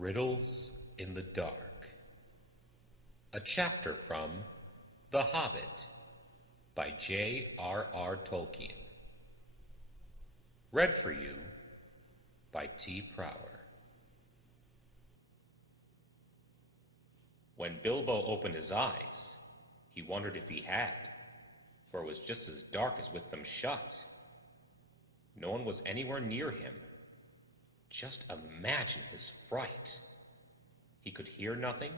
Riddles in the Dark. A chapter from The Hobbit by J.R.R. Tolkien. Read for you by TPrower. When Bilbo opened his eyes, he wondered if he had, for it was just as dark as with them shut. No one was anywhere near him. Just imagine his fright. He could hear nothing,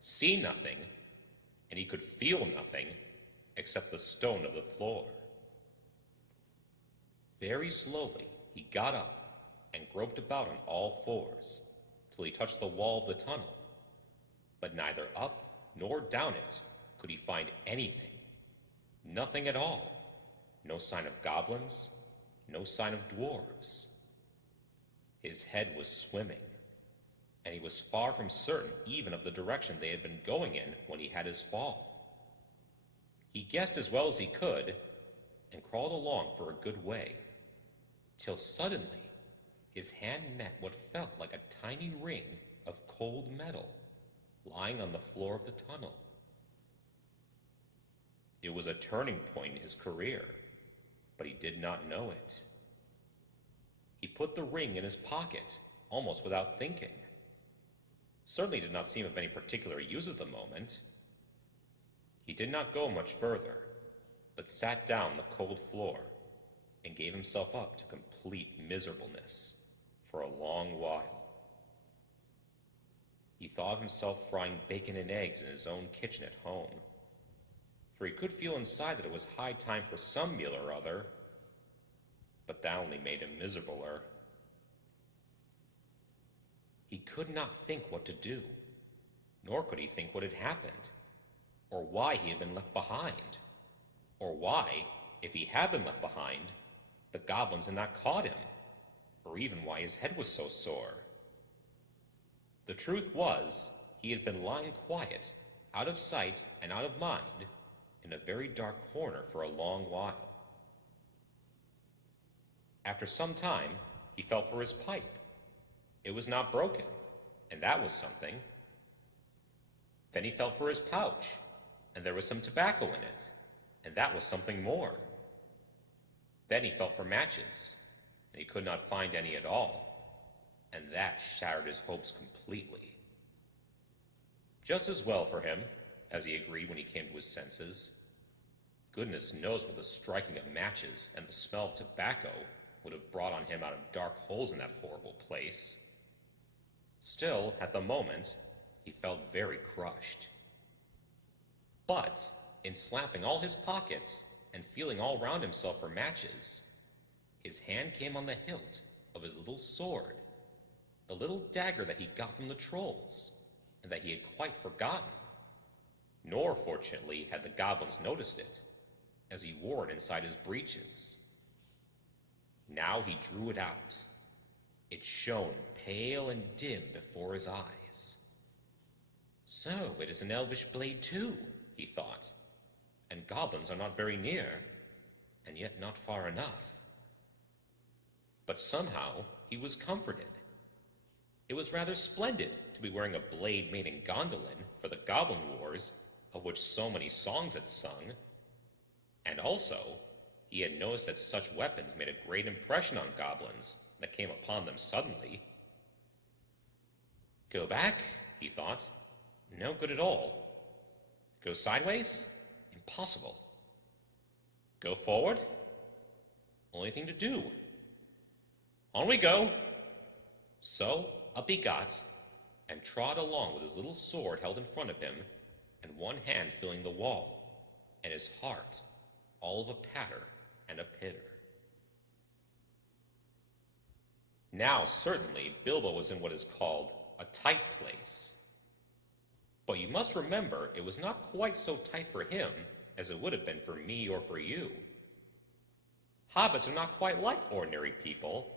see nothing, and he could feel nothing except the stone of the floor. Very slowly, he got up and groped about on all fours till he touched the wall of the tunnel. But neither up nor down it could he find anything. Nothing at all. No sign of goblins, no sign of dwarves. His head was swimming, and he was far from certain even of the direction they had been going in when he had his fall. He guessed as well as he could, and crawled along for a good way, till suddenly his hand met what felt like a tiny ring of cold metal lying on the floor of the tunnel. It was a turning point in his career, but he did not know it. He put the ring in his pocket, almost without thinking. Certainly did not seem of any particular use at the moment. He did not go much further, but sat down on the cold floor and gave himself up to complete miserableness for a long while. He thought of himself frying bacon and eggs in his own kitchen at home, for he could feel inside that it was high time for some meal or other, but that only made him miserabler. He could not think what to do, nor could he think what had happened, or why he had been left behind, or why, if he had been left behind, the goblins had not caught him, or even why his head was so sore. The truth was, he had been lying quiet, out of sight and out of mind, in a very dark corner for a long while. After some time, he felt for his pipe. It was not broken, and that was something. Then he felt for his pouch, and there was some tobacco in it, and that was something more. Then he felt for matches, and he could not find any at all, and that shattered his hopes completely. Just as well for him, as he agreed when he came to his senses. Goodness knows what the striking of matches and the smell of tobacco would have brought on him out of dark holes in that horrible place. Still, at the moment, he felt very crushed. But, in slapping all his pockets and feeling all round himself for matches, his hand came on the hilt of his little sword, the little dagger that he got from the trolls, and that he had quite forgotten. Nor, fortunately, had the goblins noticed it, as he wore it inside his breeches. Now he drew it out. It shone pale and dim before his eyes. So it is an elvish blade too, he thought, and goblins are not very near, and yet not far enough. But somehow he was comforted. It was rather splendid to be wearing a blade made in Gondolin for the Goblin Wars, of which so many songs had sung, and also he had noticed that such weapons made a great impression on goblins that came upon them suddenly. Go back, he thought. No good at all. Go sideways? Impossible. Go forward? Only thing to do. On we go. So up he got, and trod along with his little sword held in front of him, and one hand filling the wall, and his heart all of a patter and a pitter. Now, certainly, Bilbo was in what is called a tight place. But you must remember, it was not quite so tight for him as it would have been for me or for you. Hobbits are not quite like ordinary people,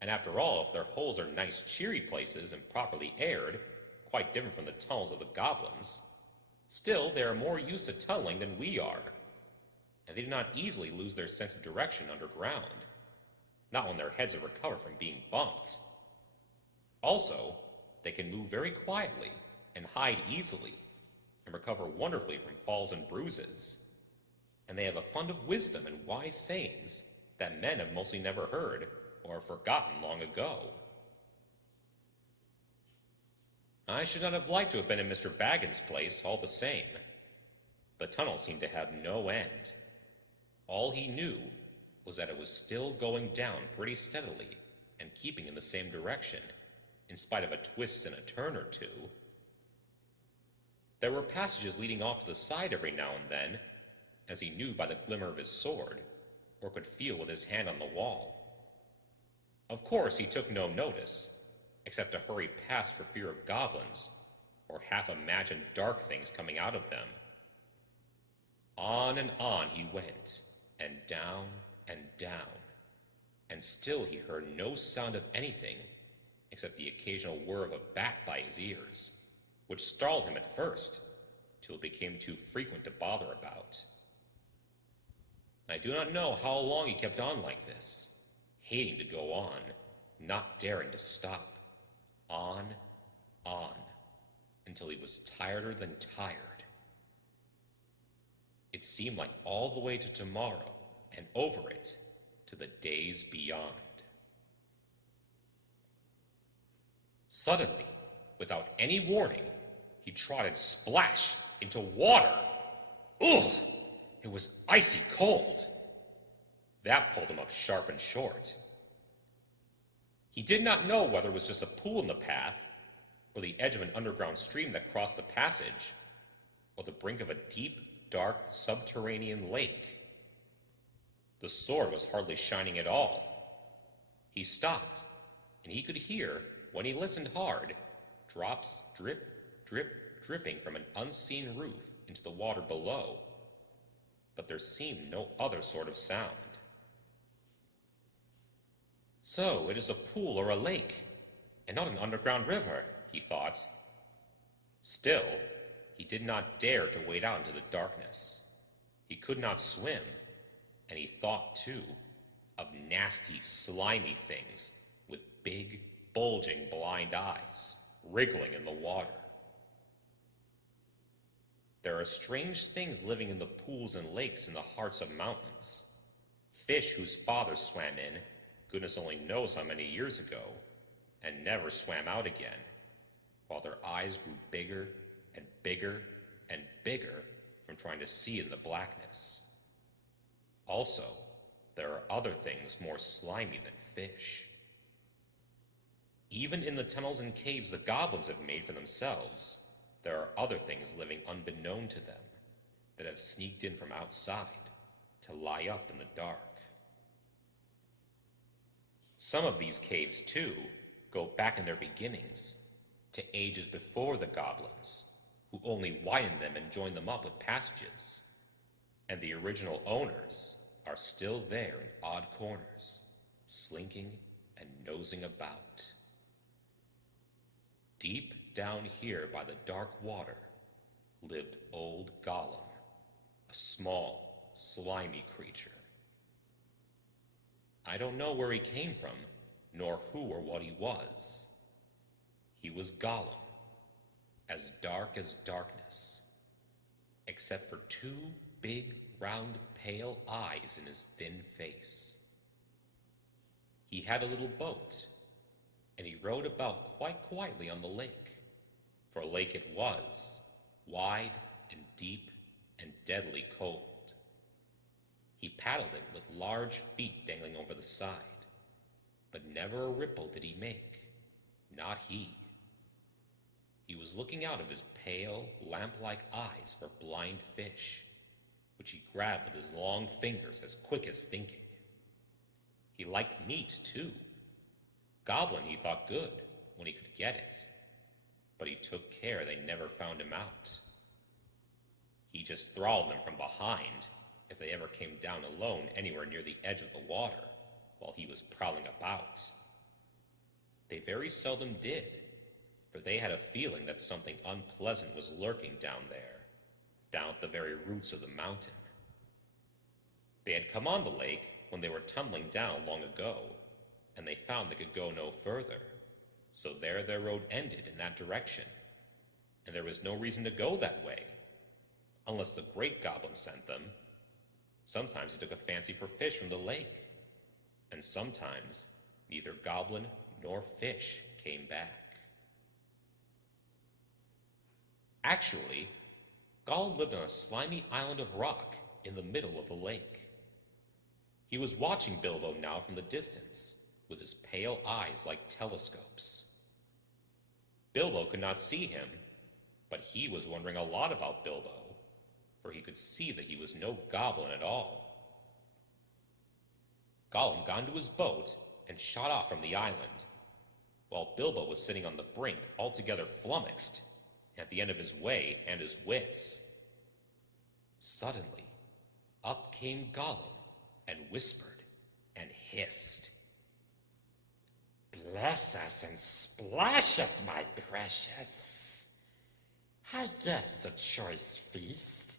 and after all, if their holes are nice, cheery places and properly aired, quite different from the tunnels of the goblins, still they are more used to tunneling than we are, and they do not easily lose their sense of direction underground, not when their heads have recovered from being bumped. Also, they can move very quietly and hide easily and recover wonderfully from falls and bruises. And they have a fund of wisdom and wise sayings that men have mostly never heard or have forgotten long ago. I should not have liked to have been in Mr. Baggins' place all the same. The tunnel seemed to have no end. All he knew was that it was still going down pretty steadily and keeping in the same direction, in spite of a twist and a turn or two. There were passages leading off to the side every now and then, as he knew by the glimmer of his sword, or could feel with his hand on the wall. Of course, he took no notice, except to hurry past for fear of goblins, or half-imagined dark things coming out of them. On and on he went, and down, and still he heard no sound of anything except the occasional whir of a bat by his ears, which startled him at first, till it became too frequent to bother about. I do not know how long he kept on like this, hating to go on, not daring to stop. On, until he was tireder than tired. It seemed like all the way to tomorrow, and over it, to the days beyond. Suddenly, without any warning, he trotted splash into water. Ugh! It was icy cold. That pulled him up sharp and short. He did not know whether it was just a pool in the path, or the edge of an underground stream that crossed the passage, or the brink of a deep, dark, subterranean lake. The sword was hardly shining at all. He stopped, and he could hear, when he listened hard, drops drip, drip, dripping from an unseen roof into the water below. But there seemed no other sort of sound. So it is a pool or a lake, and not an underground river, he thought. Still, he did not dare to wade out into the darkness. He could not swim, and he thought, too, of nasty, slimy things with big, bulging blind eyes, wriggling in the water. There are strange things living in the pools and lakes in the hearts of mountains. Fish whose fathers swam in, goodness only knows how many years ago, and never swam out again, while their eyes grew bigger and bigger and bigger from trying to see in the blackness. Also, there are other things more slimy than fish. Even in the tunnels and caves the goblins have made for themselves, there are other things living unbeknown to them that have sneaked in from outside to lie up in the dark. Some of these caves, too, go back in their beginnings to ages before the goblins, who only widened them and joined them up with passages, and the original owners are still there in odd corners, slinking and nosing about. Deep down here by the dark water lived old Gollum, a small, slimy creature. I don't know where he came from, nor who or what he was. He was Gollum, as dark as darkness, except for two big, round, pale eyes in his thin face. He had a little boat, and he rowed about quite quietly on the lake, for a lake it was, wide and deep and deadly cold. He paddled it with large feet dangling over the side, but never a ripple did he make, not he. He was looking out of his pale, lamp-like eyes for blind fish, which he grabbed with his long fingers as quick as thinking. He liked meat, too. Goblin he thought good when he could get it, but he took care they never found him out. He just thralled them from behind if they ever came down alone anywhere near the edge of the water while he was prowling about. They very seldom did, for they had a feeling that something unpleasant was lurking down there, down at the very roots of the mountain. They had come on the lake when they were tumbling down long ago, and they found they could go no further, So there their road ended in that direction, and there was no reason to go that way, unless the great goblin sent them. Sometimes he took a fancy for fish from the lake, and sometimes neither goblin nor fish came back. Actually, Gollum lived on a slimy island of rock in the middle of the lake. He was watching Bilbo now from the distance, with his pale eyes like telescopes. Bilbo could not see him, but he was wondering a lot about Bilbo, for he could see that he was no goblin at all. Gollum got into his boat and shot off from the island, while Bilbo was sitting on the brink altogether flummoxed, at the end of his way and his wits. Suddenly, up came Gollum and whispered and hissed. Bless us and splash us, my precious. I guess it's a choice feast.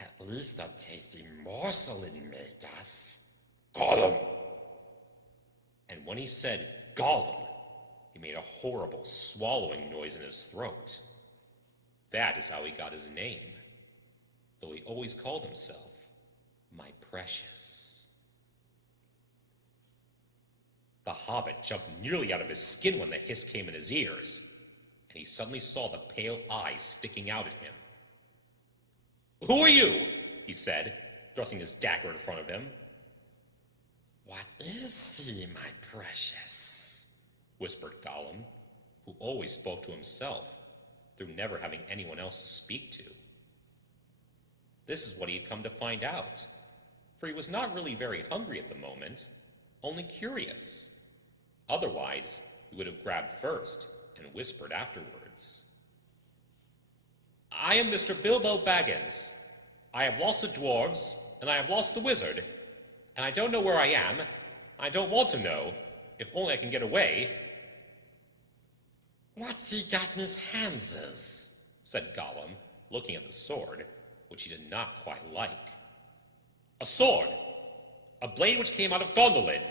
At least a tasty morsel it made us. Gollum! And when he said Gollum, he made a horrible swallowing noise in his throat. That is how he got his name, though he always called himself my precious. The Hobbit jumped nearly out of his skin when the hiss came in his ears, and he suddenly saw the pale eyes sticking out at him. "Who are you?" he said, thrusting his dagger in front of him. What is he, my precious? Whispered Gollum, who always spoke to himself, through never having anyone else to speak to. This is what he had come to find out, for he was not really very hungry at the moment, only curious. Otherwise, he would have grabbed first and whispered afterwards. "I am Mr. Bilbo Baggins. I have lost the dwarves, and I have lost the wizard, and I don't know where I am. I don't want to know, if only I can get away." What's he got in his hands? Said Gollum, looking at the sword, which he did not quite like. "A sword! A blade which came out of Gondolin!"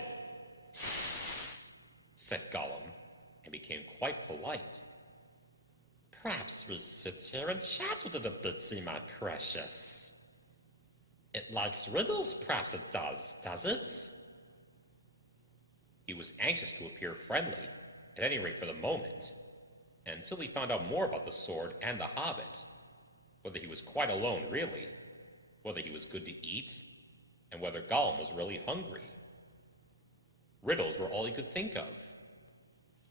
said Gollum, and became quite polite. Perhaps we sit here and chat with it a bit, see, my precious. It likes riddles, perhaps it does it? He was anxious to appear friendly, at any rate for the moment, until he found out more about the sword and the Hobbit, whether he was quite alone really, whether he was good to eat, and whether Gollum was really hungry. Riddles were all he could think of.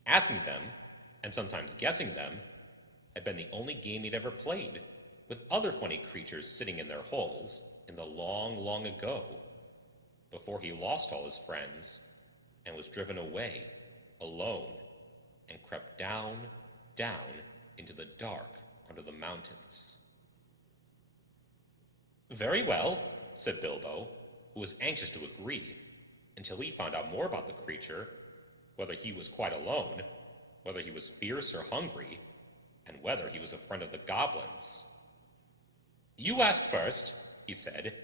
Asking them, and sometimes guessing them, had been the only game he'd ever played, with other funny creatures sitting in their holes in the long, long ago, before he lost all his friends and was driven away, alone, and crept down into the dark under the mountains. "Very well," said Bilbo, who was anxious to agree, until he found out more about the creature, whether he was quite alone, whether he was fierce or hungry, and whether he was a friend of the goblins. "You ask first," he said,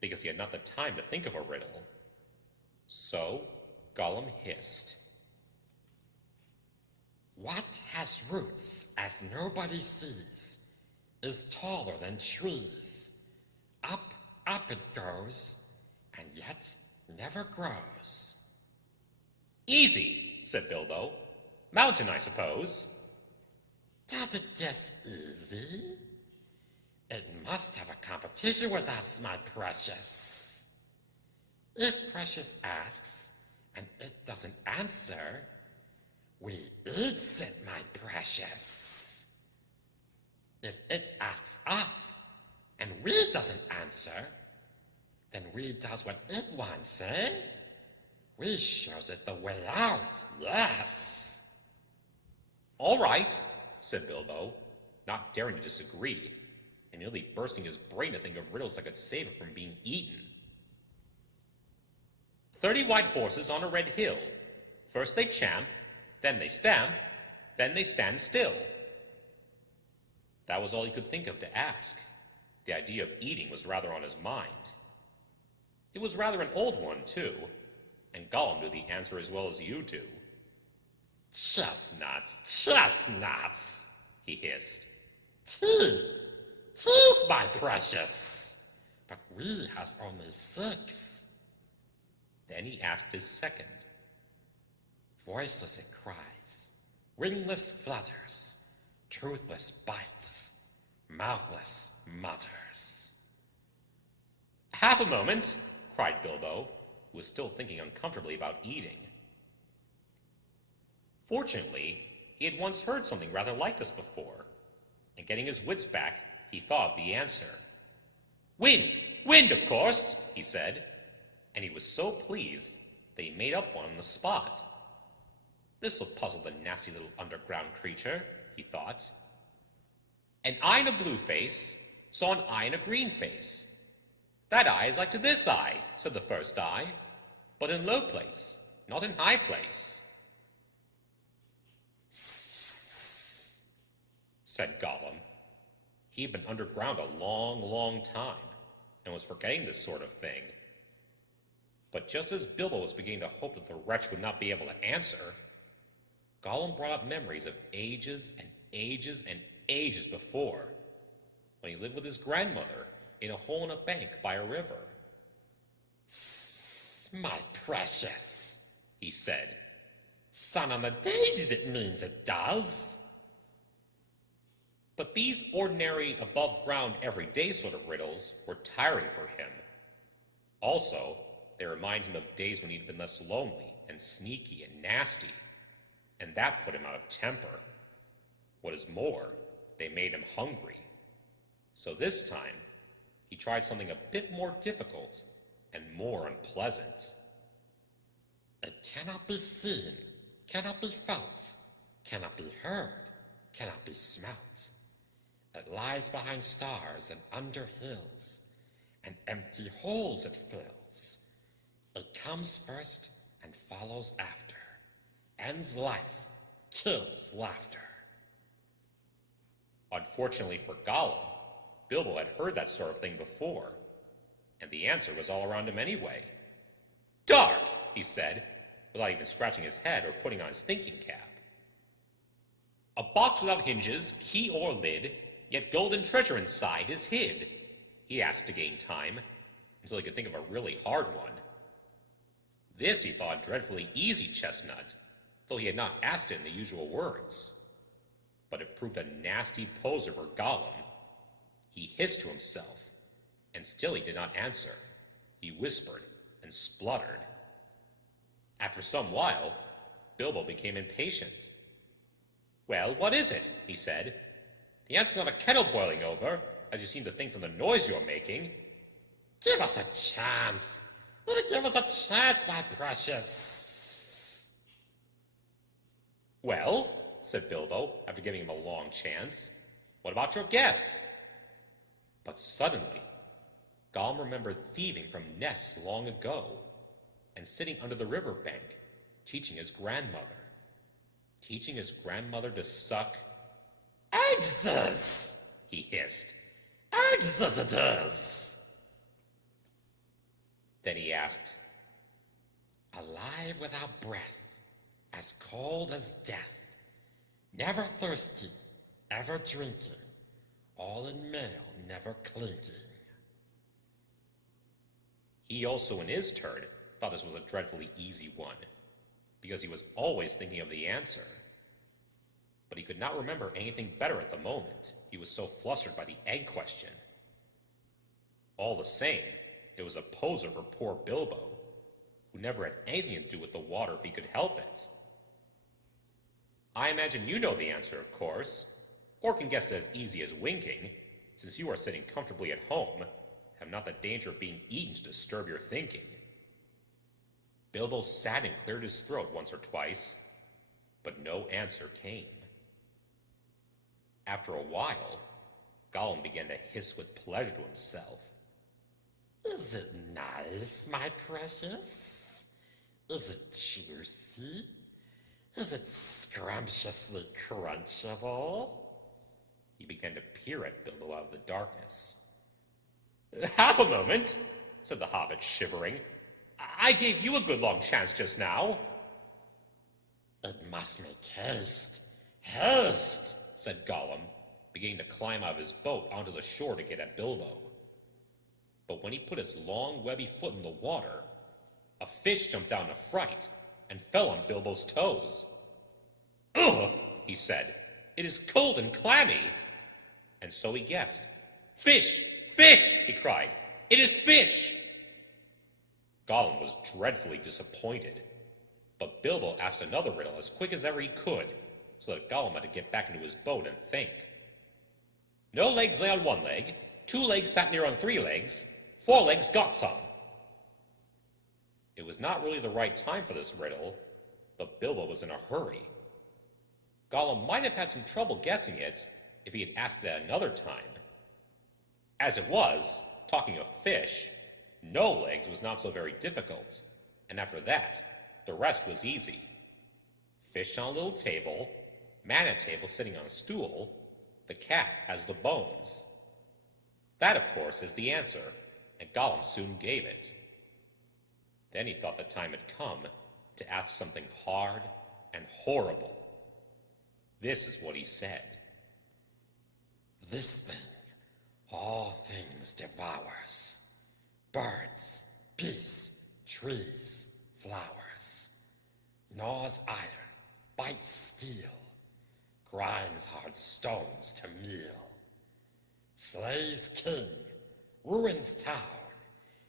because he had not the time to think of a riddle. So Gollum hissed. What has roots as nobody sees, is taller than trees. Up it goes, and yet never grows. "Easy," said Bilbo. "Mountain, I suppose." Does it guess easy? It must have a competition with us, my precious. If Precious asks, and it doesn't answer, we eats it, my precious. If it asks us, and we doesn't answer, then we does what it wants, eh? We shows it the way out, yes. "All right," said Bilbo, not daring to disagree, and nearly bursting his brain to think of riddles that could save it from being eaten. 30 white horses on a red hill. First they champ, then they stamp, then they stand still." That was all he could think of to ask. The idea of eating was rather on his mind. It was rather an old one, too, and Gollum knew the answer as well as you do. Chestnuts, chestnuts, he hissed. Teeth, my precious. But we has only 6. Then he asked his second. Voiceless it cries, wingless flutters, toothless bites, mouthless mutters. Half a moment, cried Bilbo, who was still thinking uncomfortably about eating. Fortunately, he had once heard something rather like this before, and getting his wits back, he thought of the answer. Wind! Wind, of course, he said, and he was so pleased that he made up one on the spot. This will puzzle the nasty little underground creature, he thought. An eye in a blue face saw an eye in a green face. That eye is like to this eye, said the first eye, but in low place, not in high place. Said Gollum. He had been underground a long, long time, and was forgetting this sort of thing. But just as Bilbo was beginning to hope that the wretch would not be able to answer, Gollum brought up memories of ages and ages and ages before, when he lived with his grandmother in a hole in a bank by a river. My precious, he said. Sun on the daisies it means it does. But these ordinary, above-ground, everyday sort of riddles were tiring for him. Also, they remind him of days when he'd been less lonely and sneaky and nasty, and that put him out of temper. What is more, they made him hungry. So this time, he tried something a bit more difficult and more unpleasant. It cannot be seen, cannot be felt, cannot be heard, cannot be smelt. It lies behind stars and under hills, and empty holes it fills. It comes first and follows after, ends life, kills laughter. Unfortunately for Gollum, Bilbo had heard that sort of thing before, and the answer was all around him anyway. Dark, he said, without even scratching his head or putting on his thinking cap. A box without hinges, key or lid, yet golden treasure inside is hid, he asked to gain time, until he could think of a really hard one. This he thought a dreadfully easy chestnut, though he had not asked it in the usual words. But it proved a nasty poser for Gollum. He hissed to himself, and still he did not answer. He whispered and spluttered. After some while, Bilbo became impatient. Well, what is it? He said. The answer's not a kettle boiling over, as you seem to think from the noise you're making. Give us a chance. Give us a chance, my precious. Well, said Bilbo, after giving him a long chance, what about your guess? But suddenly, Gollum remembered thieving from nests long ago, and sitting under the river bank, teaching his grandmother. Teaching his grandmother to suck eggs, he hissed. Eggs it is. Then he asked, alive without breath, as cold as death, never thirsty, ever drinking, all in mail, never clinking. He also, in his turn, thought this was a dreadfully easy one, because he was always thinking of the answer. But he could not remember anything better at the moment. He was so flustered by the egg question. All the same, it was a poser for poor Bilbo, who never had anything to do with the water if he could help it. I imagine you know the answer, of course, or can guess as easy as winking, since you are sitting comfortably at home, have not the danger of being eaten to disturb your thinking. Bilbo sat and cleared his throat once or twice, but no answer came. After a while, Gollum began to hiss with pleasure to himself. Is it nice, my precious? Is it juicy? Is it scrumptiously crunchable? He began to peer at Bilbo out of the darkness. Half a moment, said the Hobbit, shivering. I gave you a good long chance just now. It must make haste. Haste, said Gollum, beginning to climb out of his boat onto the shore to get at Bilbo. But when he put his long, webby foot in the water, a fish jumped out in a fright and fell on Bilbo's toes. "Ugh," he said, "it is cold and clammy." And so he guessed. "Fish! Fish!" he cried. "It is fish!" Gollum was dreadfully disappointed, but Bilbo asked another riddle as quick as ever he could, so that Gollum had to get back into his boat and think. "No legs lay on one leg, 2 legs sat near on 3 legs, 4 legs got some." It was not really the right time for this riddle, but Bilbo was in a hurry. Gollum might have had some trouble guessing it if he had asked it at another time. As it was, talking of fish, no legs was not so very difficult, and after that, the rest was easy. Fish on a little table, man at table sitting on a stool, the cat has the bones. That, of course, is the answer, and Gollum soon gave it. Then he thought the time had come to ask something hard and horrible. This is what he said. "This thing all things devours. Birds, beasts, trees, flowers. Gnaws iron, bites steel, grinds hard stones to meal. Slays king, ruins town,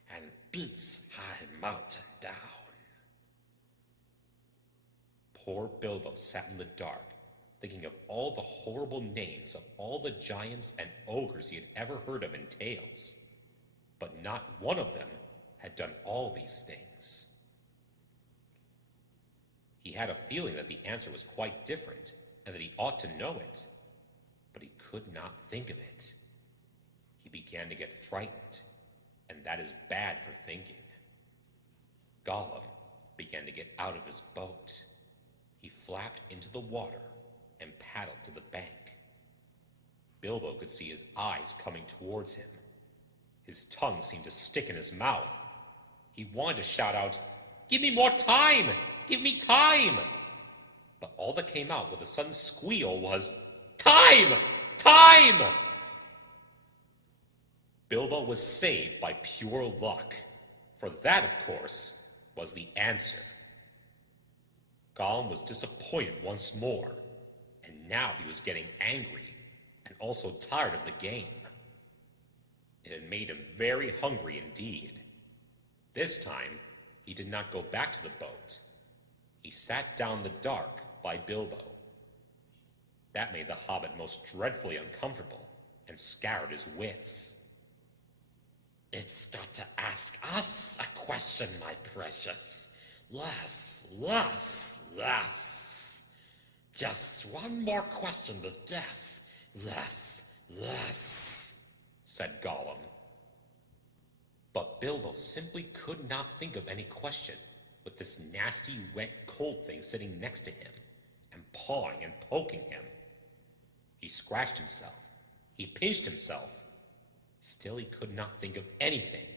and beats high mountain down." Poor Bilbo sat in the dark, thinking of all the horrible names of all the giants and ogres he had ever heard of in tales. But not one of them had done all these things. He had a feeling that the answer was quite different, and that he ought to know it, but he could not think of it. He began to get frightened, and that is bad for thinking. Gollum began to get out of his boat. He flapped into the water and paddled to the bank. Bilbo could see his eyes coming towards him. His tongue seemed to stick in his mouth. He wanted to shout out, "Give me more time! Give me time!" But all that came out with a sudden squeal was, "Time! Time!" Bilbo was saved by pure luck, for that, of course, was the answer. Gollum was disappointed once more, and now he was getting angry and also tired of the game. It had made him very hungry indeed. This time, he did not go back to the boat. He sat down in the dark by Bilbo. That made the Hobbit most dreadfully uncomfortable and scoured his wits. "It's got to ask us a question, my precious. Less, less, less. Just one more question to guess. Less, less," said Gollum. But Bilbo simply could not think of any question with this nasty, wet, cold thing sitting next to him and pawing and poking him. He scratched himself. He pinched himself. Still he could not think of anything.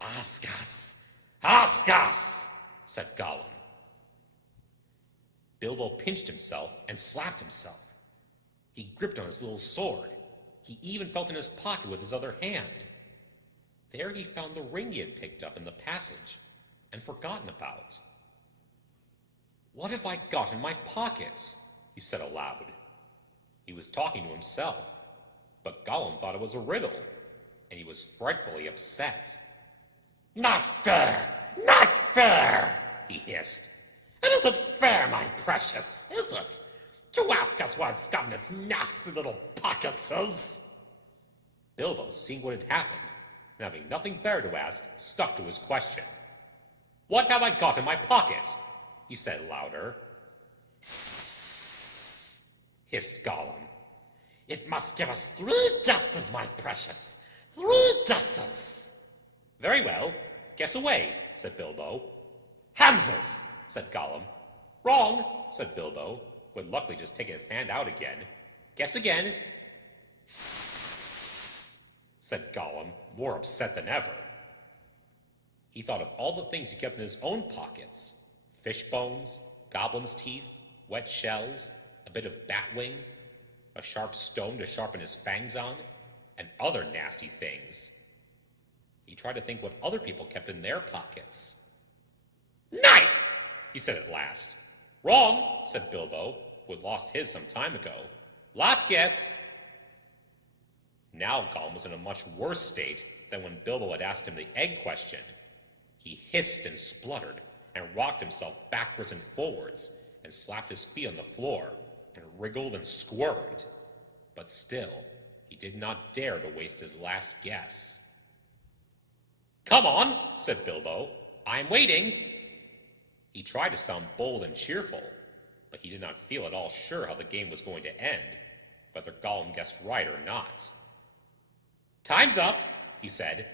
"Ask us! Ask us!" said Gollum. Bilbo pinched himself and slapped himself. He gripped on his little sword. He even felt in his pocket with his other hand. There he found the ring he had picked up in the passage and forgotten about. "What have I got in my pocket?" he said aloud. He was talking to himself, but Gollum thought it was a riddle, and he was frightfully upset. "Not fair! Not fair!" he hissed. "It isn't fair, my precious, is it, to ask us what it's got in its nasty little pocketses?" Bilbo, seeing what had happened, and having nothing better to ask, stuck to his question. "What have I got in my pocket?" he said louder. "Sssss," hissed Gollum. "It must give us 3 guesses, my precious. 3 guesses." "Very well. Guess away," said Bilbo. "Hamses," said Gollum. "Wrong," said Bilbo, who had luckily just taken his hand out again. "Guess again." "Sssss," said Gollum, more upset than ever. He thought of all the things he kept in his own pockets. Fish bones, goblin's teeth, wet shells, a bit of bat wing, a sharp stone to sharpen his fangs on, and other nasty things. He tried to think what other people kept in their pockets. "Knife!" he said at last. "Wrong," said Bilbo, who had lost his some time ago. "Last guess." Now Gollum was in a much worse state than when Bilbo had asked him the egg question. He hissed and spluttered and rocked himself backwards and forwards and slapped his feet on the floor and wriggled and squirmed. But still, he did not dare to waste his last guess. "Come on," said Bilbo. "I'm waiting." He tried to sound bold and cheerful, but he did not feel at all sure how the game was going to end, whether Gollum guessed right or not. "Time's up," he said.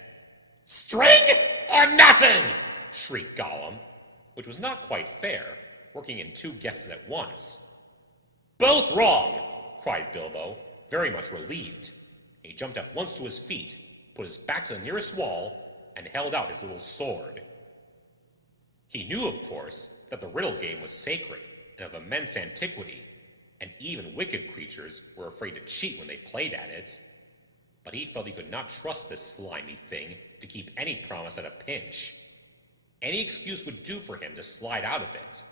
"String or nothing!" shrieked Gollum, which was not quite fair, working in two guesses at once. "Both wrong!" cried Bilbo, very much relieved. He jumped at once to his feet, put his back to the nearest wall, and held out his little sword. He knew, of course, that the riddle game was sacred and of immense antiquity, and even wicked creatures were afraid to cheat when they played at it. But he felt he could not trust this slimy thing to keep any promise at a pinch. Any excuse would do for him to slide out of it.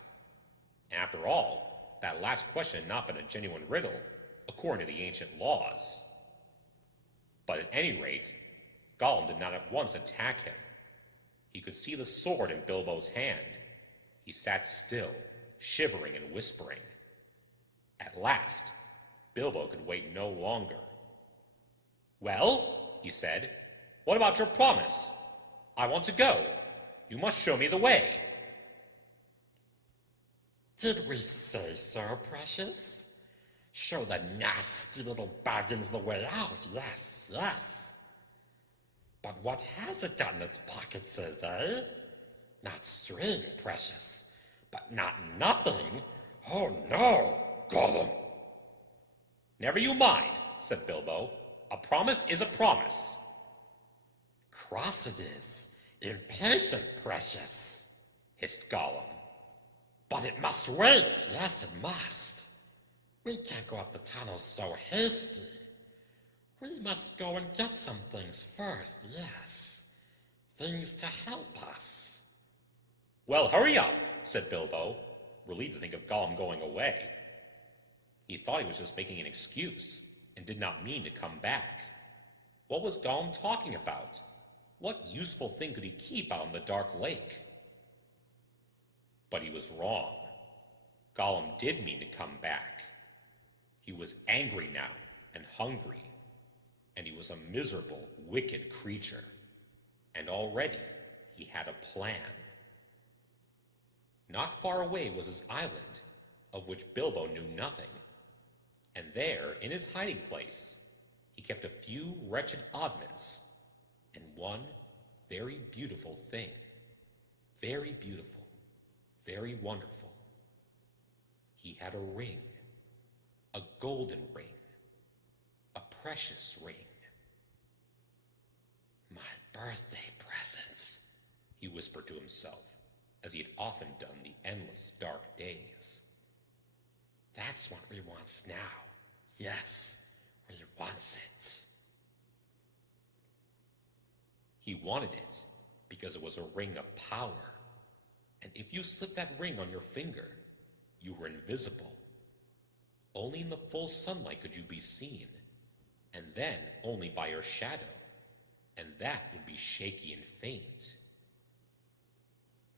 And after all, that last question had not been a genuine riddle, according to the ancient laws. But at any rate, Gollum did not at once attack him. He could see the sword in Bilbo's hand. He sat still, shivering and whispering. At last, Bilbo could wait no longer. "Well," he said, "what about your promise? I want to go. You must show me the way." Did we say so, precious? Show the nasty little Baggins the way out, yes, yes. But what has it got in its pockets, eh? Not string, precious, but not nothing. Oh no, Gollum. "Never you mind," said Bilbo. "A promise is a promise." "Cross it is, impatient, precious," hissed Gollum. "But it must wait, yes, it must. We can't go up the tunnel so hasty. We must go and get some things first, yes. Things to help us." "Well, hurry up," said Bilbo, relieved to think of Gollum going away. He thought he was just making an excuse, and did not mean to come back. What was Gollum talking about? What useful thing could he keep out in the dark lake? But he was wrong. Gollum did mean to come back. He was angry now, and hungry. And he was a miserable, wicked creature. And already he had a plan. Not far away was his island, of which Bilbo knew nothing. And there, in his hiding place, he kept a few wretched oddments, and one very beautiful thing. Very beautiful, very wonderful. He had a ring, a golden ring, a precious ring. "My birthday present," he whispered to himself, as he had often done the endless dark days. "That's what we wants now. Yes, we wants it." He wanted it because it was a ring of power, and if you slipped that ring on your finger, you were invisible. Only in the full sunlight could you be seen, and then only by your shadow, and that would be shaky and faint.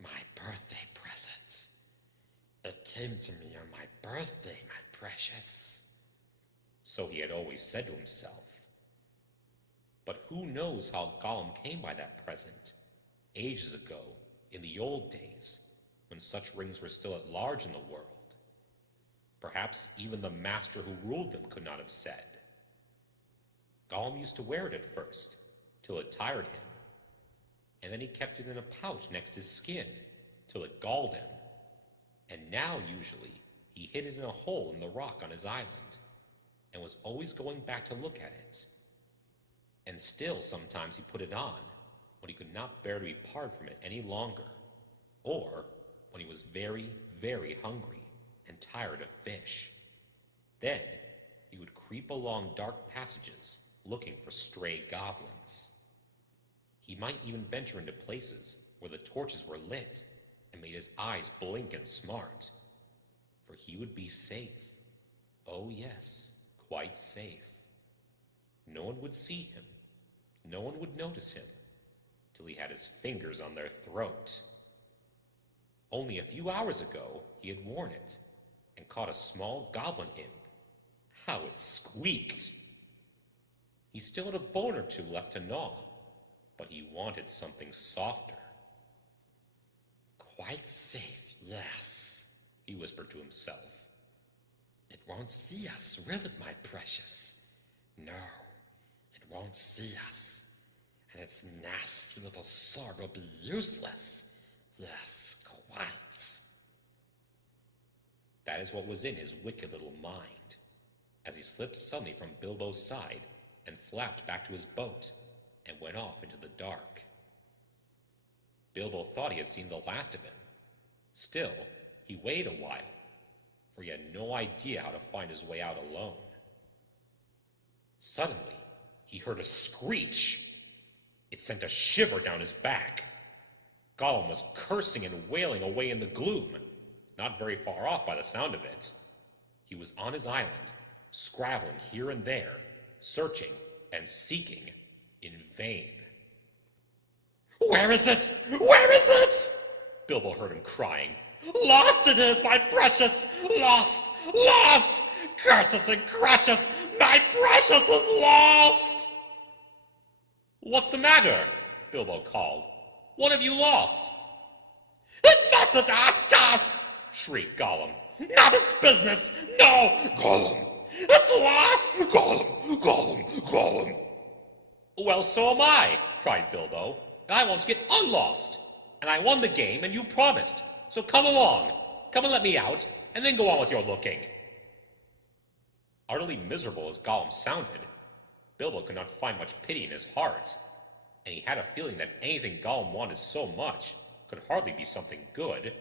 "My birthday present. It came to me on my birthday, my precious." So he had always said to himself. But who knows how Gollum came by that present, ages ago, in the old days, when such rings were still at large in the world. Perhaps even the master who ruled them could not have said. Gollum used to wear it at first, till it tired him, and then he kept it in a pouch next his skin, till it galled him, and now usually he hid it in a hole in the rock on his island, and was always going back to look at it. And still sometimes he put it on, when he could not bear to be parted from it any longer, or when he was very, very hungry and tired of fish. Then he would creep along dark passages looking for stray goblins. He might even venture into places where the torches were lit and made his eyes blink and smart, for he would be safe. Oh yes, quite safe. No one would see him, no one would notice him, till he had his fingers on their throat. Only a few hours ago he had worn it and caught a small goblin imp. How it squeaked! He still had a bone or two left to gnaw, but he wanted something softer. Quite safe, yes, he whispered to himself. It won't see us, will it, my precious? No, it won't see us. And its nasty little sword will be useless. Yes, quite. That is what was in his wicked little mind, as he slipped suddenly from Bilbo's side and flapped back to his boat and went off into the dark. Bilbo thought he had seen the last of him. Still, he waited a while, for he had no idea how to find his way out alone. Suddenly, he heard a screech. It sent a shiver down his back. Gollum was cursing and wailing away in the gloom, not very far off by the sound of it. He was on his island, scrabbling here and there, searching and seeking in vain. Where is it? Where is it? Bilbo heard him crying. Lost it is, my precious! Lost! Lost! Curse us and crush us! My precious is lost! What's the matter? Bilbo called. What have you lost? It mustn't ask us! Shrieked Gollum. Not its business! No! Gollum! It's lost! Gollum! Gollum! Gollum! Well, so am I, cried Bilbo. And I want to get unlost. And I won the game, and you promised. So come along. Come and let me out, and then go on with your looking. Utterly miserable as Gollum sounded, Bilbo could not find much pity in his heart, and he had a feeling that anything Gollum wanted so much could hardly be something good.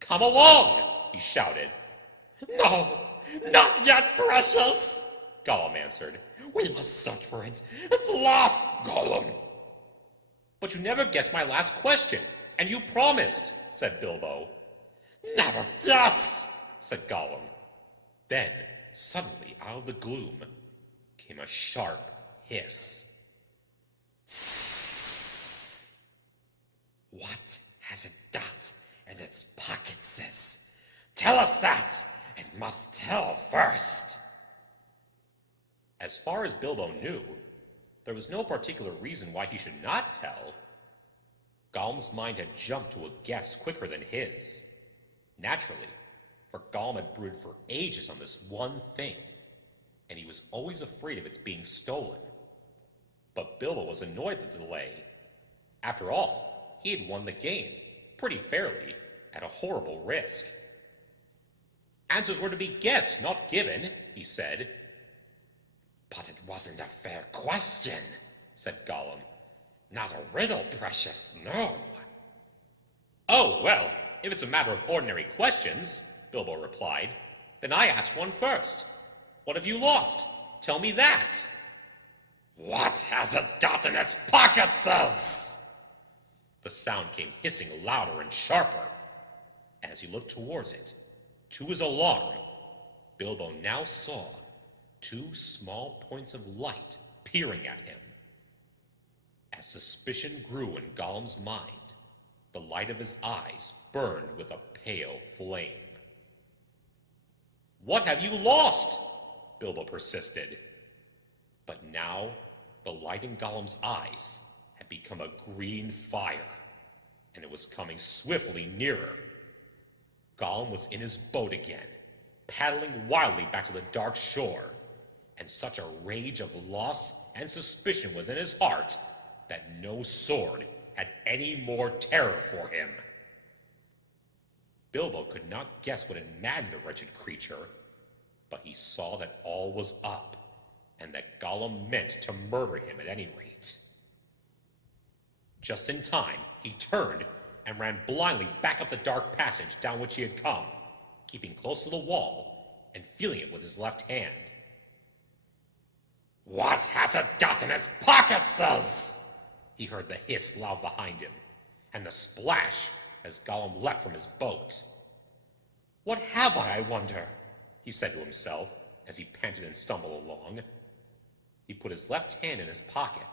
Come along, he shouted. No, not yet, precious, Gollum answered. We must search for it. It's lost, Gollum. But you never guessed my last question, and you promised, said Bilbo. Never guessed, said Gollum. Then, suddenly, out of the gloom, came a sharp hiss. What has it got in its pockets? Tell us that! It must tell first. As far as Bilbo knew, there was no particular reason why he should not tell. Gollum's mind had jumped to a guess quicker than his. Naturally, for Gollum had brooded for ages on this one thing, and he was always afraid of its being stolen. But Bilbo was annoyed at the delay. After all, he had won the game, pretty fairly, at a horrible risk. Answers were to be guessed, not given, he said. But it wasn't a fair question, said Gollum. Not a riddle, precious, no. Oh, well, if it's a matter of ordinary questions, Bilbo replied, then I ask one first. What have you lost? Tell me that. What has it got in its pockets? The sound came hissing louder and sharper, and as he looked towards it, to his alarm, Bilbo now saw two small points of light peering at him. As suspicion grew in Gollum's mind, the light of his eyes burned with a pale flame. What have you lost? Bilbo persisted. But now, the light in Gollum's eyes had become a green fire, and it was coming swiftly nearer. Gollum was in his boat again, paddling wildly back to the dark shore, and such a rage of loss and suspicion was in his heart that no sword had any more terror for him. Bilbo could not guess what had maddened the wretched creature, but he saw that all was up, and that Gollum meant to murder him at any rate. Just in time, he turned and ran blindly back up the dark passage down which he had come, keeping close to the wall and feeling it with his left hand. "What has it got in its pockets?" He heard the hiss loud behind him, and the splash as Gollum leapt from his boat. "What have I wonder?" he said to himself as he panted and stumbled along. He put his left hand in his pocket.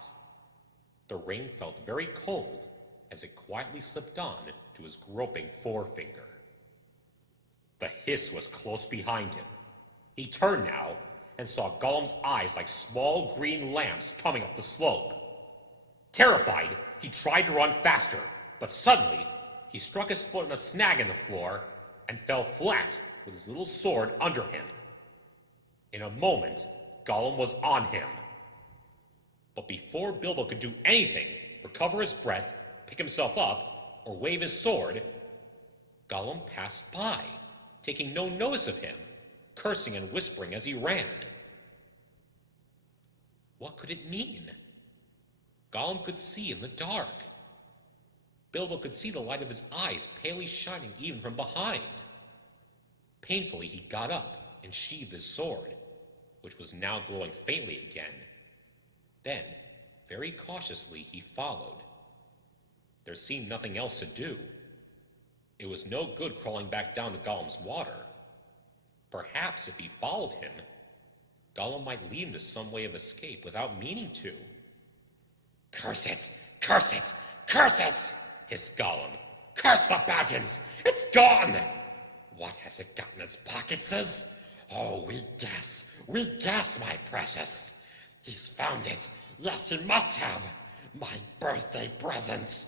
The ring felt very cold as it quietly slipped on to his groping forefinger. The hiss was close behind him. He turned now and saw Gollum's eyes like small green lamps coming up the slope. Terrified, he tried to run faster, but suddenly he struck his foot on a snag in the floor and fell flat with his little sword under him. In a moment, Gollum was on him. But before Bilbo could do anything, recover his breath, pick himself up, or wave his sword, Gollum passed by, taking no notice of him, cursing and whispering as he ran. What could it mean? Gollum could see in the dark. Bilbo could see the light of his eyes palely shining even from behind. Painfully he got up and sheathed his sword, which was now glowing faintly again. Then, very cautiously, he followed. There seemed nothing else to do. It was no good crawling back down to Gollum's water. Perhaps if he followed him, Gollum might lead him to some way of escape without meaning to. "Curse it! Curse it! Curse it!" hissed Gollum. "Curse the Baggins! It's gone! What has it got in its pockets? Oh, we guess, my precious. He's found it. Yes, he must have. My birthday present."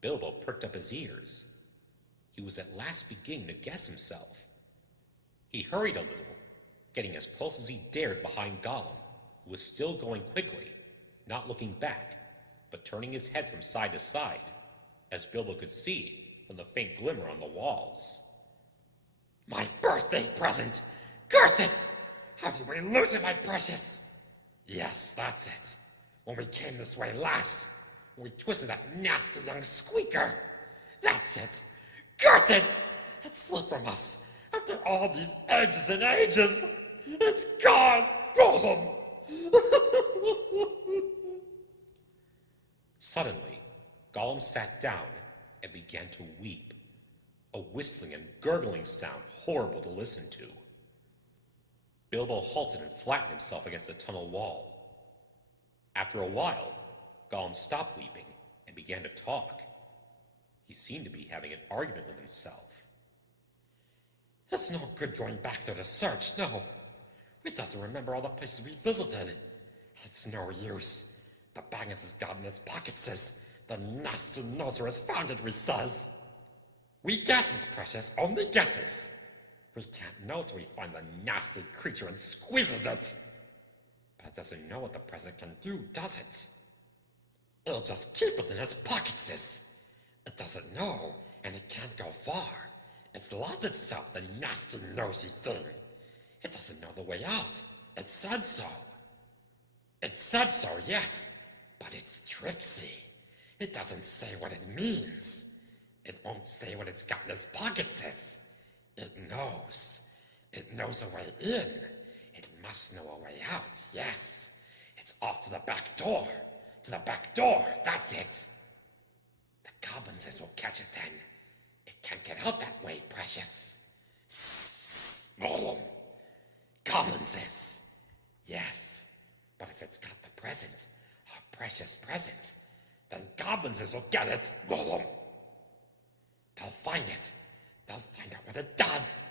Bilbo pricked up his ears. He was at last beginning to guess himself. He hurried a little, getting as close as he dared behind Gollum, who was still going quickly, not looking back, but turning his head from side to side, as Bilbo could see from the faint glimmer on the walls. "My birthday present! Curse it! How did we lose it, my precious?" "Yes, that's it. When we came this way last, we twisted that nasty young squeaker. That's it. Curse it! It slipped from us after all these ages and ages. It's gone, Gollum!" Suddenly, Gollum sat down and began to weep, a whistling and gurgling sound horrible to listen to. Bilbo halted and flattened himself against the tunnel wall. After a while, Gollum stopped weeping and began to talk. He seemed to be having an argument with himself. "It's no good going back there to search, no. It doesn't remember all the places we visited. It's no use. The Baggins has got in its pockets. The nasty noser has found it, we says. We guesses, precious, only guesses. We can't know till we find the nasty creature and squeezes it. But it doesn't know what the present can do, does it? It'll just keep it in its pockets. It doesn't know, and it can't go far. It's lost itself, the nasty, nosy thing. It doesn't know the way out. It said so. It said so, yes, but it's tricksy. It doesn't say what it means. It won't say what it's got in its pockets. It knows. It knows a way in. It must know a way out, yes. It's off to the back door. To the back door, that's it. The goblins will catch it then. It can't get out that way, precious. Gollum. Goblins. Yes, but if it's got the present, our precious present, then goblins will get it, Gollum. They'll find it. They'll find out what it does.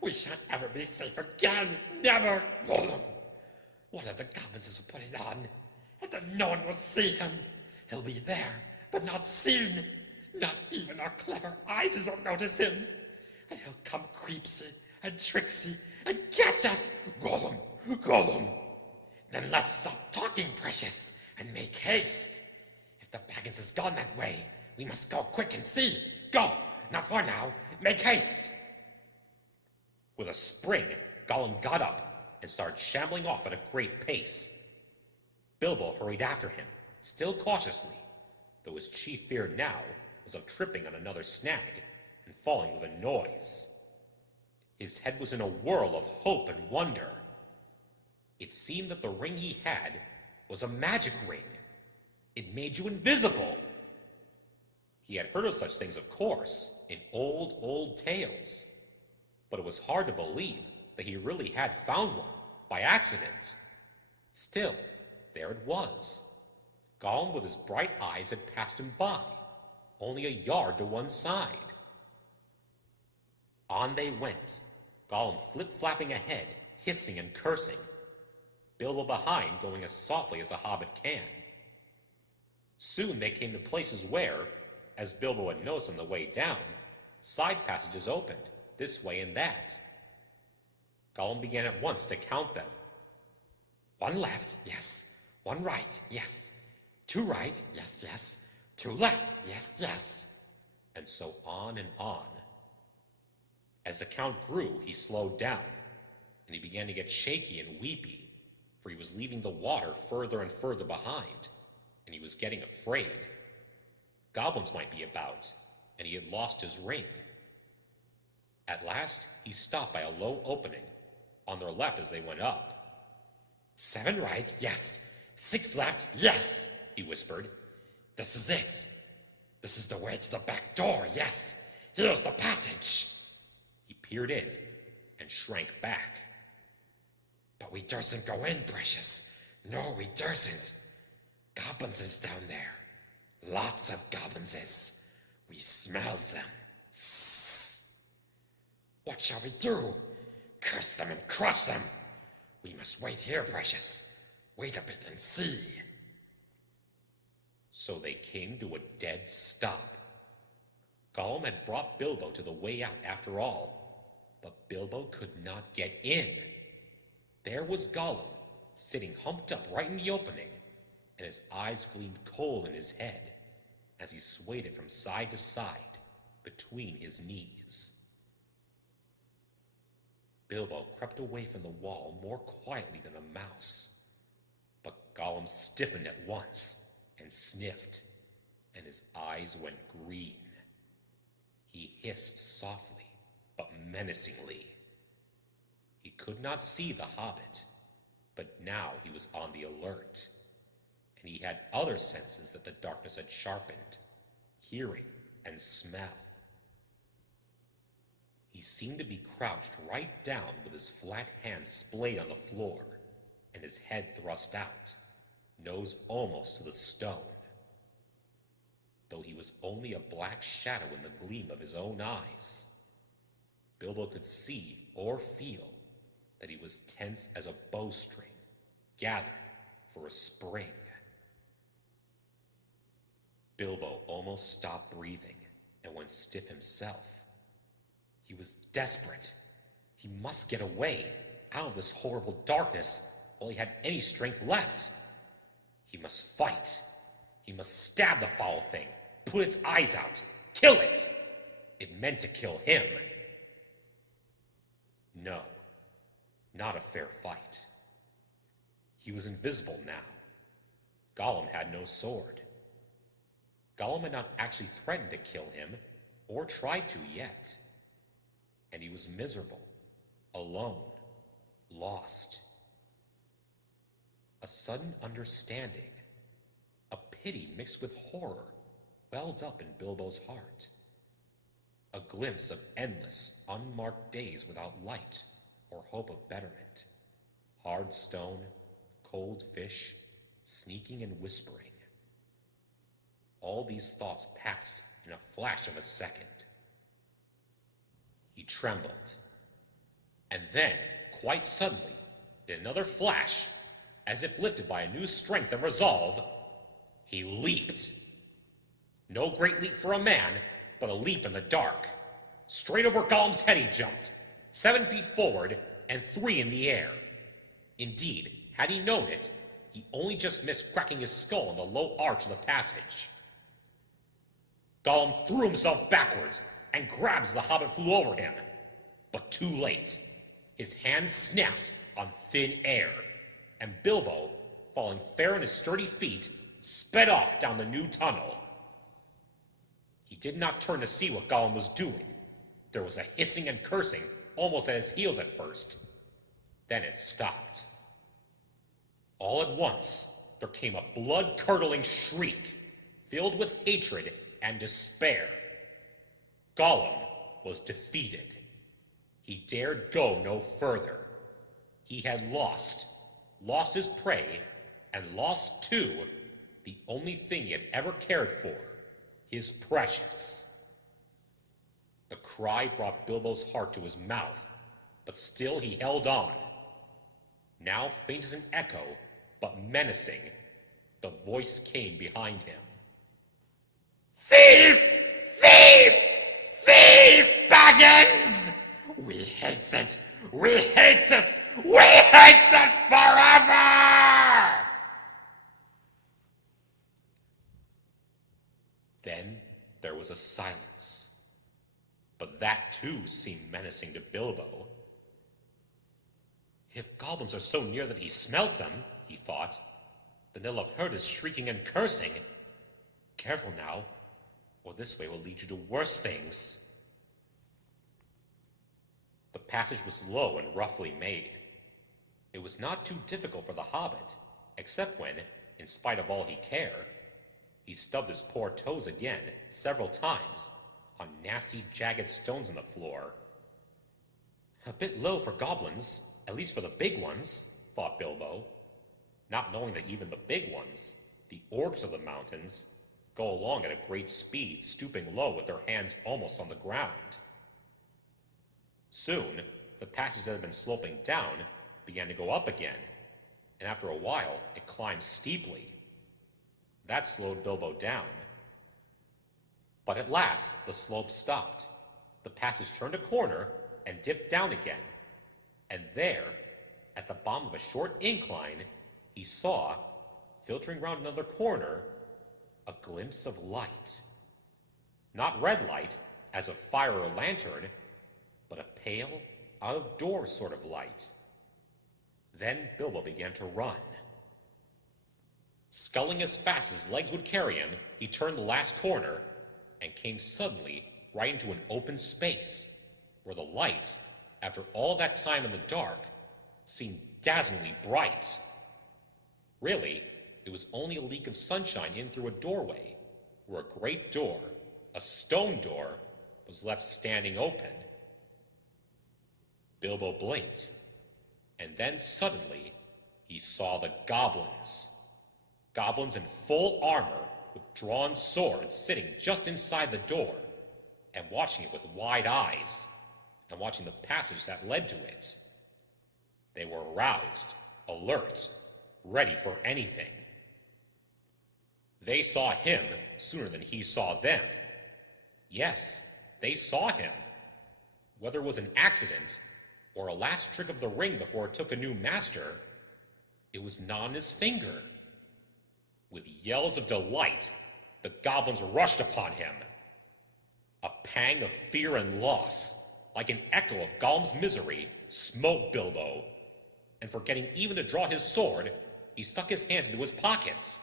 We shan't ever be safe again. Never, Gollum. What if the goblins will put it on, and then no one will see him? He'll be there, but not seen. Not even our clever eyes will notice him. And he'll come creepsy and tricksy and catch us. Gollum, Gollum. Then let's stop talking, precious, and make haste. If the Baggins has gone that way, we must go quick and see. Go, not for now. Make haste. With a spring, Gollum got up and started shambling off at a great pace. Bilbo hurried after him, still cautiously, though his chief fear now was of tripping on another snag and falling with a noise. His head was in a whirl of hope and wonder. It seemed that the ring he had was a magic ring. It made you invisible. He had heard of such things, of course, in old tales, but it was hard to believe that he really had found one by accident. Still, there it was. Gollum with his bright eyes had passed him by, only a yard to one side. On they went, Gollum flip-flapping ahead, hissing and cursing, Bilbo behind going as softly as a hobbit can. Soon they came to places where, as Bilbo had noticed on the way down, side passages opened, this way and that. Gollum began at once to count them. 1 left, yes. 1 right, yes. 2 right, yes, yes. 2 left, yes, yes. And so on and on. As the count grew, he slowed down, and he began to get shaky and weepy, for he was leaving the water further and further behind, and he was getting afraid. Goblins might be about, and he had lost his ring. At last, he stopped by a low opening, on their left as they went up. 7 right, yes. 6 left, yes, he whispered. This is it. This is the way to the back door, yes. Here's the passage. He peered in and shrank back. But we dursn't go in, precious. No, we dursn't. Goblins is down there. Lots of goblins is. We smells them. Sss. What shall we do? Curse them and crush them. We must wait here, precious. Wait a bit and see. So they came to a dead stop. Gollum had brought Bilbo to the way out after all, but Bilbo could not get in. There was Gollum, sitting humped up right in the opening, and his eyes gleamed cold in his head as he swayed it from side to side between his knees. Bilbo crept away from the wall more quietly than a mouse, but Gollum stiffened at once and sniffed, and his eyes went green. He hissed softly, but menacingly. He could not see the hobbit, but now he was on the alert, and he had other senses that the darkness had sharpened, hearing and smell. He seemed to be crouched right down with his flat hands splayed on the floor, and his head thrust out, nose almost to the stone. Though he was only a black shadow in the gleam of his own eyes, Bilbo could see or feel that he was tense as a bowstring, gathered for a spring. Bilbo almost stopped breathing and went stiff himself. He was desperate. He must get away out of this horrible darkness while he had any strength left. He must fight. He must stab the foul thing, put its eyes out, kill it. It meant to kill him. No, not a fair fight. He was invisible now. Gollum had no sword. Gollum had not actually threatened to kill him, or tried to yet. And he was miserable, alone, lost. A sudden understanding, a pity mixed with horror, welled up in Bilbo's heart. A glimpse of endless, unmarked days without light or hope of betterment. Hard stone, cold fish, sneaking and whispering. All these thoughts passed in a flash of a second. He trembled. And then, quite suddenly, in another flash, as if lifted by a new strength and resolve, he leaped. No great leap for a man, but a leap in the dark. Straight over Gollum's head he jumped, 7 feet forward and 3 in the air. Indeed, had he known it, he only just missed cracking his skull in the low arch of the passage. Gollum threw himself backwards and grabbed as the hobbit flew over him. But too late. His hand snapped on thin air, and Bilbo, falling fair on his sturdy feet, sped off down the new tunnel. He did not turn to see what Gollum was doing. There was a hissing and cursing, almost at his heels at first. Then it stopped. All at once, there came a blood-curdling shriek, filled with hatred and despair. Gollum was defeated. He dared go no further. He had lost his prey, and lost, too, the only thing he had ever cared for, his precious. The cry brought Bilbo's heart to his mouth, but still he held on. Now faint as an echo, but menacing, the voice came behind him. Thief! Thief! Thief, Baggins! We hate it! We hate it! We hate it forever! Then there was a silence. But that too seemed menacing to Bilbo. If goblins are so near that he smelt them, he thought, then they'll have heard his shrieking and cursing. Careful now, or this way will lead you to worse things. The passage was low and roughly made. It was not too difficult for the Hobbit, except when, in spite of all he cared, he stubbed his poor toes again, several times, on nasty, jagged stones on the floor. A bit low for goblins, at least for the big ones, thought Bilbo, not knowing that even the big ones, the orcs of the mountains, go along at a great speed, stooping low with their hands almost on the ground. Soon, the passage that had been sloping down began to go up again, and after a while, it climbed steeply. That slowed Bilbo down. But at last, the slope stopped. The passage turned a corner and dipped down again. And there, at the bottom of a short incline, he saw, filtering round another corner, a glimpse of light. Not red light, as of fire or lantern, but a pale, out-of-doors sort of light. Then Bilbo began to run. Sculling as fast as his legs would carry him, he turned the last corner and came suddenly right into an open space where the light, after all that time in the dark, seemed dazzlingly bright. Really, it was only a leak of sunshine in through a doorway, where a great door, a stone door, was left standing open. Bilbo blinked, and then suddenly he saw the goblins. Goblins in full armor, with drawn swords, sitting just inside the door, and watching it with wide eyes, and watching the passage that led to it. They were aroused, alert, ready for anything. They saw him sooner than he saw them. Yes, they saw him. Whether it was an accident, or a last trick of the ring before it took a new master, it was not on his finger. With yells of delight, the goblins rushed upon him. A pang of fear and loss, like an echo of Gollum's misery, smote Bilbo, and forgetting even to draw his sword, he stuck his hands into his pockets,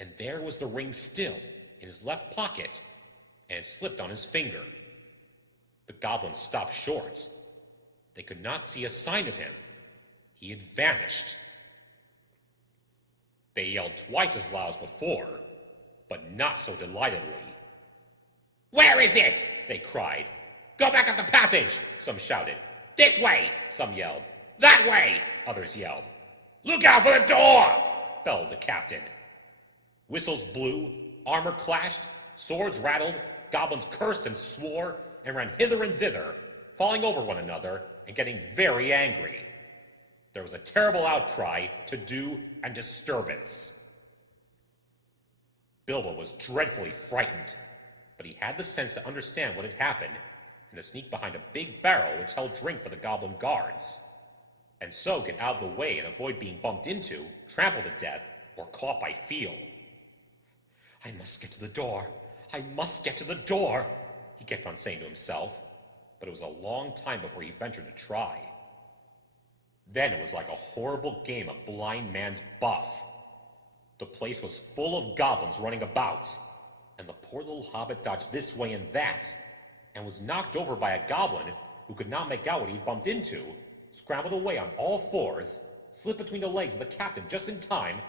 and there was the ring still, in his left pocket, and it slipped on his finger. The goblins stopped short. They could not see a sign of him. He had vanished. They yelled twice as loud as before, but not so delightedly. "Where is it?" they cried. "Go back up the passage," some shouted. "This way," some yelled. "That way," others yelled. "Look out for the door," bellowed the captain. Whistles blew, armor clashed, swords rattled, goblins cursed and swore, and ran hither and thither, falling over one another and getting very angry. There was a terrible outcry, to-do, and disturbance. Bilbo was dreadfully frightened, but he had the sense to understand what had happened and to sneak behind a big barrel which held drink for the goblin guards, and so get out of the way and avoid being bumped into, trampled to death, or caught by feel. "I must get to the door. I must get to the door," he kept on saying to himself, but it was a long time before he ventured to try. Then it was like a horrible game of blind man's buff. The place was full of goblins running about, and the poor little hobbit dodged this way and that, and was knocked over by a goblin who could not make out what he bumped into, scrambled away on all fours, slipped between the legs of the captain just in time,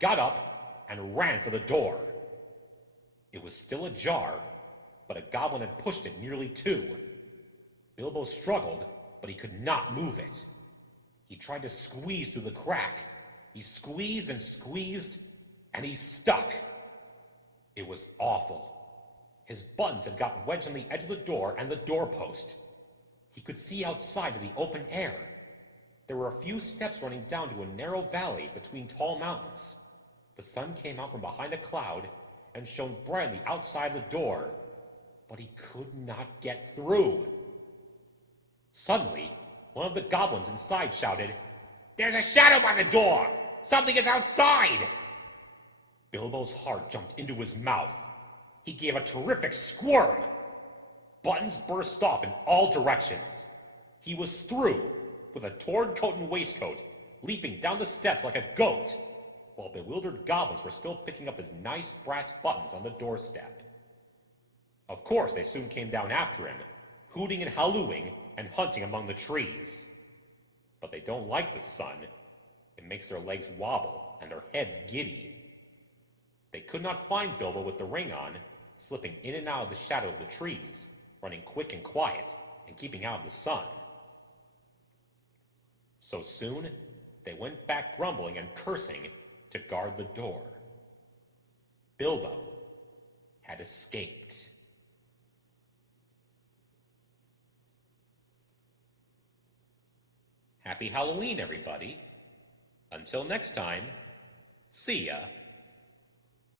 got up, and ran for the door. It was still ajar, but a goblin had pushed it nearly to. Bilbo struggled, but he could not move it. He tried to squeeze through the crack. He squeezed and squeezed, and he stuck. It was awful. His buttons had got wedged on the edge of the door and the doorpost. He could see outside to the open air. There were a few steps running down to a narrow valley between tall mountains. The sun came out from behind a cloud and shone bright on the outside of the door, but he could not get through. Suddenly, one of the goblins inside shouted, "There's a shadow by the door! Something is outside!" Bilbo's heart jumped into his mouth. He gave a terrific squirm. Buttons burst off in all directions. He was through, with a torn coat and waistcoat, leaping down the steps like a goat, while bewildered goblins were still picking up his nice brass buttons on the doorstep. Of course, they soon came down after him, hooting and hallooing and hunting among the trees. But they don't like the sun. It makes their legs wobble and their heads giddy. They could not find Bilbo with the ring on, slipping in and out of the shadow of the trees, running quick and quiet, and keeping out of the sun. So soon, they went back grumbling and cursing to guard the door. Bilbo had escaped. Happy Halloween, everybody. Until next time, see ya.